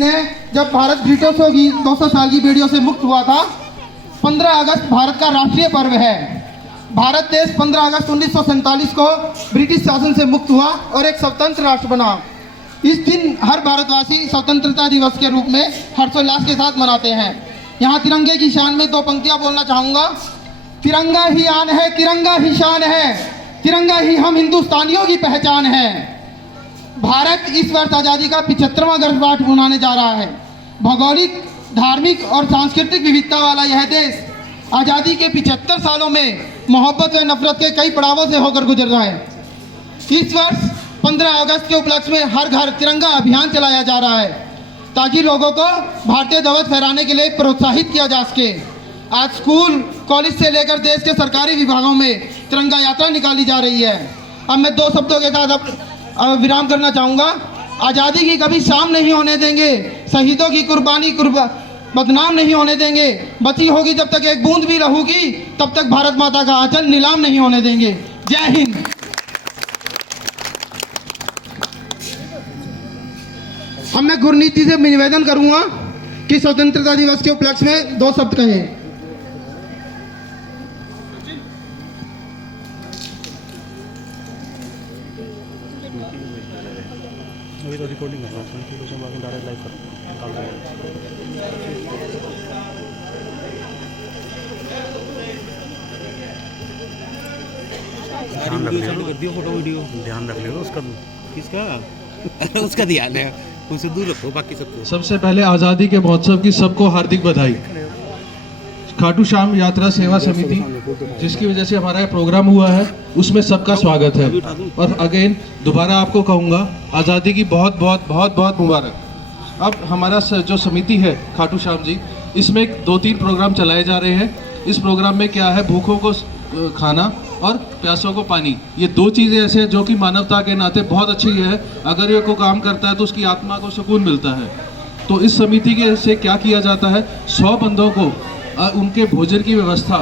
दिन है जब भारत ब्रिटिशों की 200 साल की बेड़ियों से मुक्त हुआ था। 15 अगस्त भारत का राष्ट्रीय पर्व है। भारत देश 15 अगस्त 1947 को ब्रिटिश शासन से मुक्त हुआ और एक स्वतंत्र राष्ट्र बना। इस दिन हर भारतवासी स्वतंत्रता दिवस के रूप में हर्षोल्लास के साथ मनाते हैं। यहाँ तिरंगे की शान में 2 पंक्तियाँ बोलना चाहूँगा। तिरंगा ही आन है, तिरंगा ही शान है, तिरंगा ही हम हिंदुस्तानियों की पहचान है। भारत इस वर्ष आज़ादी का 75वां वर्षगांठ मनाने जा रहा है। भौगोलिक, धार्मिक और सांस्कृतिक विविधता वाला यह देश आज़ादी के 75 सालों में मोहब्बत व नफरत के कई पड़ावों से होकर गुजर रहा है। इस वर्ष 15 अगस्त के उपलक्ष्य में हर घर तिरंगा अभियान चलाया जा रहा है ताकि लोगों को भारतीय ध्वज फहराने के लिए प्रोत्साहित किया जा सके। आज स्कूल, कॉलेज से लेकर देश के सरकारी विभागों में तिरंगा यात्रा निकाली जा रही है। अब मैं 2 शब्दों के साथ अब विराम करना चाहूँगा। आज़ादी की कभी शाम नहीं होने देंगे, शहीदों की कुर्बानी बदनाम नहीं होने देंगे। बची होगी जब तक एक बूंद भी रहूगी तब तक भारत माता का आंचल नीलाम नहीं होने देंगे। जय हिंद। अब मैं गुरनीति से निवेदन करूंगा कि स्वतंत्रता दिवस के उपलक्ष्य में 2 शब्द कहें। अभी तो रिकॉर्डिंग कर रहा हूँ, ठीक है, उसमें बाकी डायरेक्ट लाइव कर फोटो वीडियो ध्यान रख लेगा उसका। किसका? उसका ध्यान है, उसे दूर रखो बाकी सबको। सबसे पहले आज़ादी के महोत्सव की सबको हार्दिक बधाई। खाटू श्याम यात्रा सेवा समिति जिसकी वजह से हमारा प्रोग्राम हुआ है उसमें सबका स्वागत है। और अगेन दोबारा आपको कहूँगा आज़ादी की बहुत बहुत बहुत बहुत मुबारक। अब हमारा जो समिति है खाटू श्याम जी, इसमें 2-3 प्रोग्राम चलाए जा रहे हैं। इस प्रोग्राम में क्या है, भूखों को खाना और प्यासों को पानी। ये 2 चीज़ें ऐसे हैं जो कि मानवता के नाते बहुत अच्छी है। अगर ये को काम करता है तो उसकी आत्मा को सुकून मिलता है। तो इस समिति के से क्या किया जाता है, 100 बंदों को उनके भोजन की व्यवस्था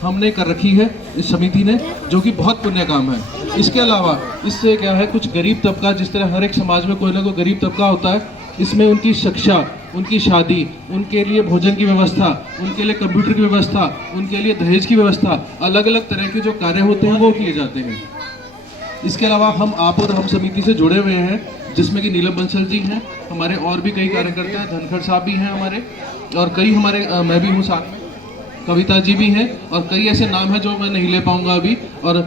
हमने कर रखी है इस समिति ने, जो कि बहुत पुण्य काम है। इसके अलावा इससे क्या है, कुछ गरीब तबका, जिस तरह हर एक समाज में कोई ना कोई गरीब तबका होता है, इसमें उनकी शिक्षा, उनकी शादी, उनके लिए भोजन की व्यवस्था, उनके लिए कंप्यूटर की व्यवस्था, उनके लिए दहेज की व्यवस्था, अलग अलग तरह के जो कार्य होते हैं वो किए जाते हैं। इसके अलावा आप और हम समिति से जुड़े हुए हैं, जिसमें कि नीलम बंसल जी हैं, हमारे और भी कई कार्यकर्ता हैं, धनखड़ साहब भी हैं हमारे, और कई हमारे मैं भी हूँ साथ में, कविता जी भी हैं, और कई ऐसे नाम हैं जो मैं नहीं ले पाऊँगा अभी। और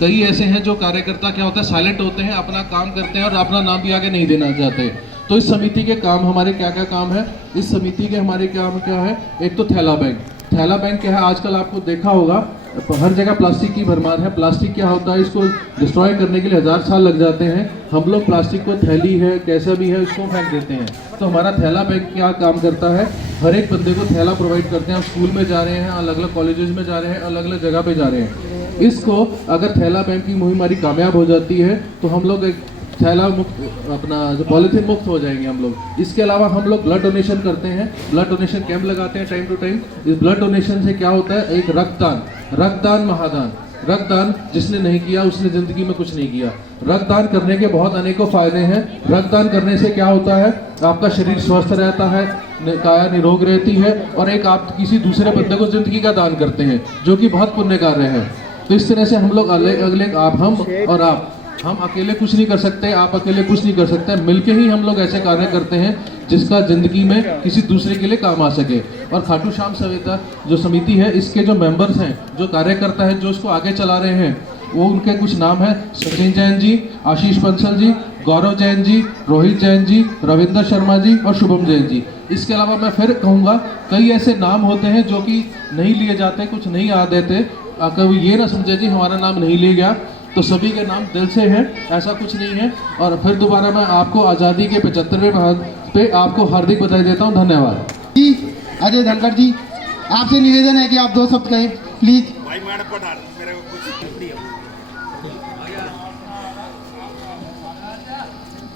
कई ऐसे हैं जो कार्यकर्ता क्या होता है, साइलेंट होते हैं, अपना काम करते हैं और अपना नाम भी आगे नहीं देना चाहते। तो इस समिति के काम हमारे क्या क्या काम है, इस समिति के हमारे काम क्या है, एक तो थैला बैंक। थैला बैंक क्या है, आजकल आपको देखा होगा हर जगह प्लास्टिक की भरमार है। प्लास्टिक क्या होता है, इसको डिस्ट्रॉय करने के लिए 1000 साल लग जाते हैं। हम लोग प्लास्टिक को थैली है कैसा भी है उसको फेंक देते हैं। तो हमारा थैला बैंक क्या काम करता है, हर एक बंदे को थैला प्रोवाइड करते हैं। हम स्कूल में जा रहे हैं, अलग अलग कॉलेजेस में जा रहे हैं, अलग अलग जगह पे जा रहे हैं। इसको अगर थैला बैंक की मुहिम हमारी कामयाब हो जाती है तो हम लोग एक थैला मुक्त, अपना जो पॉलीथीन मुक्त हो जाएंगे हम लोग। इसके अलावा हम लोग ब्लड डोनेशन करते हैं, ब्लड डोनेशन कैंप लगाते हैं टाइम टू टाइम। इस ब्लड डोनेशन से क्या होता है, एक रक्तदान महादान। रक्तदान जिसने नहीं किया उसने जिंदगी में कुछ नहीं किया। रक्तदान करने के बहुत अनेकों फायदे हैं। रक्तदान करने से क्या होता है, आपका शरीर स्वस्थ रहता है, काया निरोग रहती है, और एक आप किसी दूसरे बंदे को जिंदगी का दान करते हैं, जो कि बहुत पुण्य कार्य है। तो इस तरह से हम लोग अलग हम और आप, हम अकेले कुछ नहीं कर सकते, आप अकेले कुछ नहीं कर सकते, मिलके ही हम लोग ऐसे कार्य करते हैं जिसका जिंदगी में किसी दूसरे के लिए काम आ सके। और खाटू श्याम सवेता जो समिति है, इसके जो मेंबर्स हैं, जो कार्यकर्ता हैं, जो इसको आगे चला रहे हैं, वो उनके कुछ नाम है, सचिन जैन जी, आशीष बंसल जी, गौरव जैन जी, रोहित जैन जी, रविंदर शर्मा जी और शुभम जैन जी। इसके अलावा मैं फिर कहूँगा कई ऐसे नाम होते हैं जो कि नहीं लिए जाते, कुछ नहीं याद देते। कभी ये ना समझे जी हमारा नाम नहीं लिया गया, तो सभी के नाम दिल से हैं, ऐसा कुछ नहीं है। और फिर दोबारा मैं आपको आज़ादी के 75वें भाग पे आपको हार्दिक बधाई देता हूँ। धन्यवाद जी। अजय धनखड़ जी, आपसे निवेदन है कि आप 2 शब्द कहें प्लीज।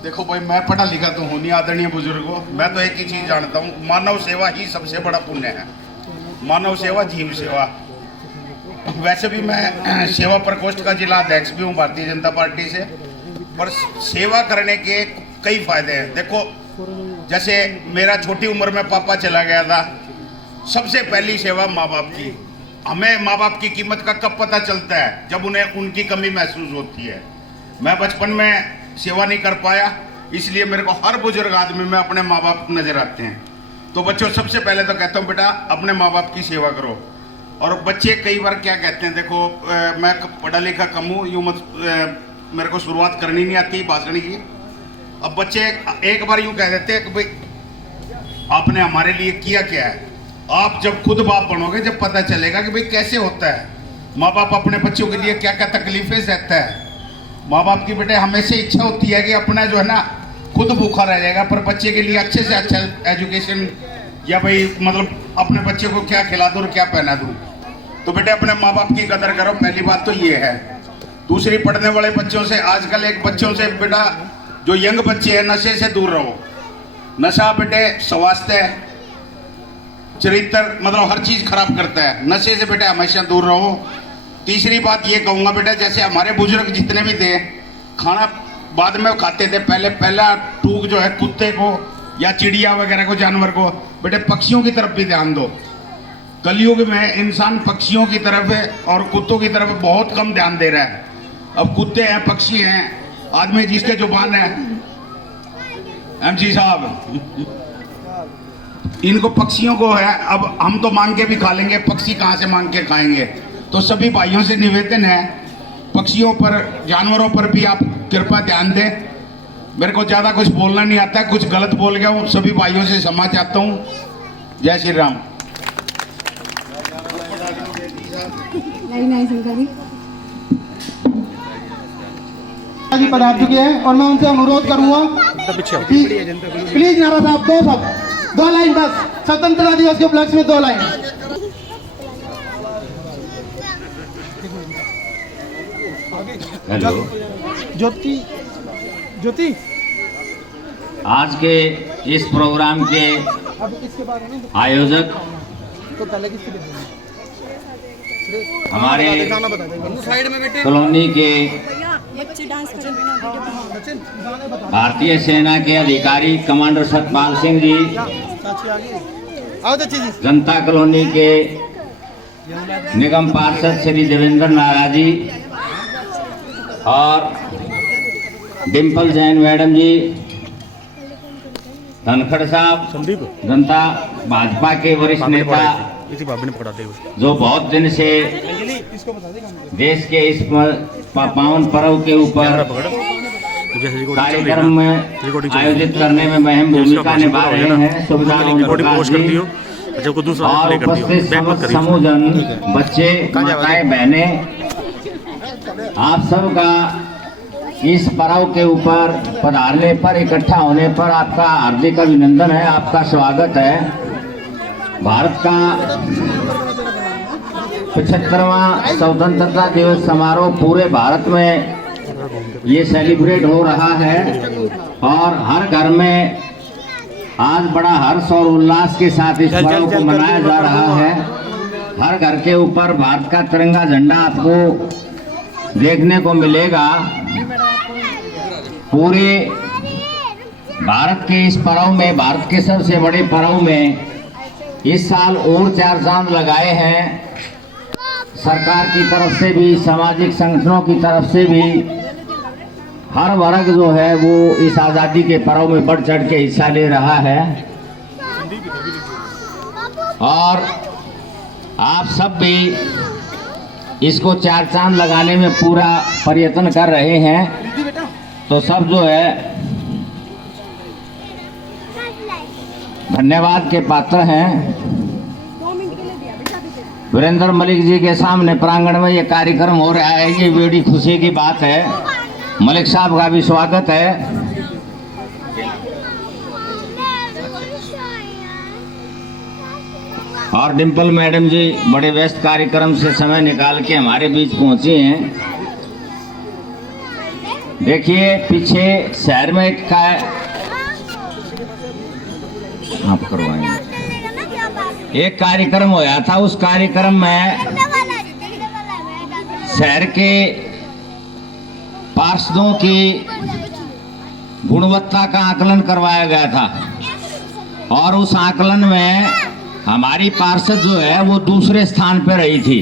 देखो भाई, मैं पढ़ा लिखा तो हूँ नहीं आदरणीय बुजुर्गों, मैं तो एक ही चीज़ जानता हूँ, मानव सेवा ही सबसे बड़ा पुण्य है। मानव सेवा, जीव सेवा। वैसे भी मैं सेवा प्रकोष्ठ का जिला अध्यक्ष भी हूँ भारतीय जनता पार्टी से, पर सेवा करने के कई फायदे हैं। देखो, जैसे मेरा छोटी उम्र में पापा चला गया था, सबसे पहली सेवा माँ बाप की। हमें माँ बाप की कीमत का कब पता चलता है? जब उन्हें उनकी कमी महसूस होती है। मैं बचपन में सेवा नहीं कर पाया, इसलिए मेरे को हर बुजुर्ग आदमी में अपने माँ बाप नजर आते हैं। तो बच्चों, सबसे पहले तो कहता हूँ बेटा अपने माँ बाप की सेवा करो। और बच्चे कई बार क्या कहते हैं, देखो मैं पढ़ा लिखा कम हूँ, यूँ मत मेरे को शुरुआत करनी नहीं आती भाषण की। अब बच्चे एक बार यूँ कह देते हैं कि भाई आपने हमारे लिए किया क्या है। आप जब खुद बाप बनोगे, जब पता चलेगा कि भाई कैसे होता है, माँ बाप अपने बच्चों के लिए क्या क्या तकलीफें सहता है। माँ बाप की बेटे हमेशा इच्छा होती है कि अपना जो है ना खुद भूखा रह जाएगा, पर बच्चे के लिए अच्छे से अच्छा एजुकेशन, या भाई मतलब अपने बच्चे को क्या खिला दूँ और क्या पहना दूँ। तो बेटे अपने माँ बाप की कदर करो, पहली बात तो ये है। दूसरी, पढ़ने वाले बच्चों से, आजकल एक बच्चों से बेटा जो यंग बच्चे हैं, नशे से दूर रहो। नशा बेटे स्वास्थ्य, चरित्र, मतलब हर चीज खराब करता है। नशे से बेटे हमेशा दूर रहो। तीसरी बात ये कहूँगा बेटा, जैसे हमारे बुजुर्ग जितने भी थे, खाना बाद में खाते थे, पहला टूक जो है कुत्ते को या चिड़िया वगैरह को, जानवर को। बेटे पक्षियों की तरफ भी ध्यान दो। कलयुग में इंसान पक्षियों की तरफ और कुत्तों की तरफ बहुत कम ध्यान दे रहा है। अब कुत्ते हैं, पक्षी हैं, आदमी जिसके जुबान है, एमसी साहब, इनको पक्षियों को है। अब हम तो मांग के भी खा लेंगे, पक्षी कहाँ से मांग के खाएंगे। तो सभी भाइयों से निवेदन है, पक्षियों पर, जानवरों पर भी आप कृपया ध्यान दें। मेरे को ज़्यादा कुछ बोलना नहीं आता है, कुछ गलत बोल गया हूँ, सभी भाइयों से क्षमा चाहता हूँ। जय श्री राम। जी पधार चुके हैं और मैं उनसे अनुरोध करूंगा कि प्लीज नारा साहब दो लाइन बस, स्वतंत्रता दिवस के उपलक्ष्य में 2 लाइन। हेलो ज्योति आज के इस प्रोग्राम के आयोजक हमारे कॉलोनी के भारतीय सेना के अधिकारी कमांडर सतपाल सिंह जी, जनता कॉलोनी के निगम पार्षद श्री देवेंद्र नारा जी और डिम्पल जैन मैडम जी, धनखड़ साहब, जनता भाजपा के वरिष्ठ नेता जो बहुत दिन से देश के इस पावन पर्व के ऊपर कार्यक्रम में आयोजित करने में अहम भूमिका निभा रहे हैं, सुविधा और उपस्थित समस्त समूहजन, बच्चे, माताएं, बहनें, आप सबका इस पर्व के ऊपर पधारने पर, इकट्ठा होने पर आपका हार्दिक अभिनंदन है, आपका स्वागत है। भारत का 75वां स्वतंत्रता दिवस समारोह पूरे भारत में ये सेलिब्रेट हो रहा है और हर घर में आज बड़ा हर्ष और उल्लास के साथ इस पर्व को मनाया जा रहा है। हर घर के ऊपर भारत का तिरंगा झंडा आपको देखने को मिलेगा। पूरे भारत के इस पर्व में, भारत के सबसे बड़े पर्व में इस साल और 4 चांद लगाए हैं। सरकार की तरफ से भी, सामाजिक संगठनों की तरफ से भी हर वर्ग जो है वो इस आज़ादी के पर्व में बढ़ चढ़ के हिस्सा ले रहा है और आप सब भी इसको 4 चांद लगाने में पूरा प्रयत्न कर रहे हैं। तो सब जो है धन्यवाद के पात्र हैं। वीरेंद्र मलिक जी के सामने प्रांगण में ये कार्यक्रम हो रहा है, ये बड़ी खुशी की बात है। मलिक साहब का भी स्वागत है। और डिम्पल मैडम जी बड़े व्यस्त कार्यक्रम से समय निकाल के हमारे बीच पहुंची हैं। देखिए पीछे शहर में आप करवाएंगे एक कार्यक्रम होया था। उस कार्यक्रम में शहर के पार्षदों की गुणवत्ता का आकलन करवाया गया था। और उस आकलन में हमारी पार्षद जो है वो दूसरे स्थान पर रही थी।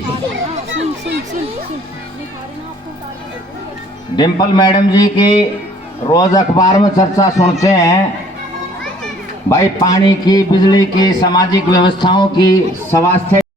डिम्पल मैडम जी की रोज अखबार में चर्चा सुनते हैं, भाई पानी की, बिजली की, सामाजिक व्यवस्थाओं की, स्वास्थ्य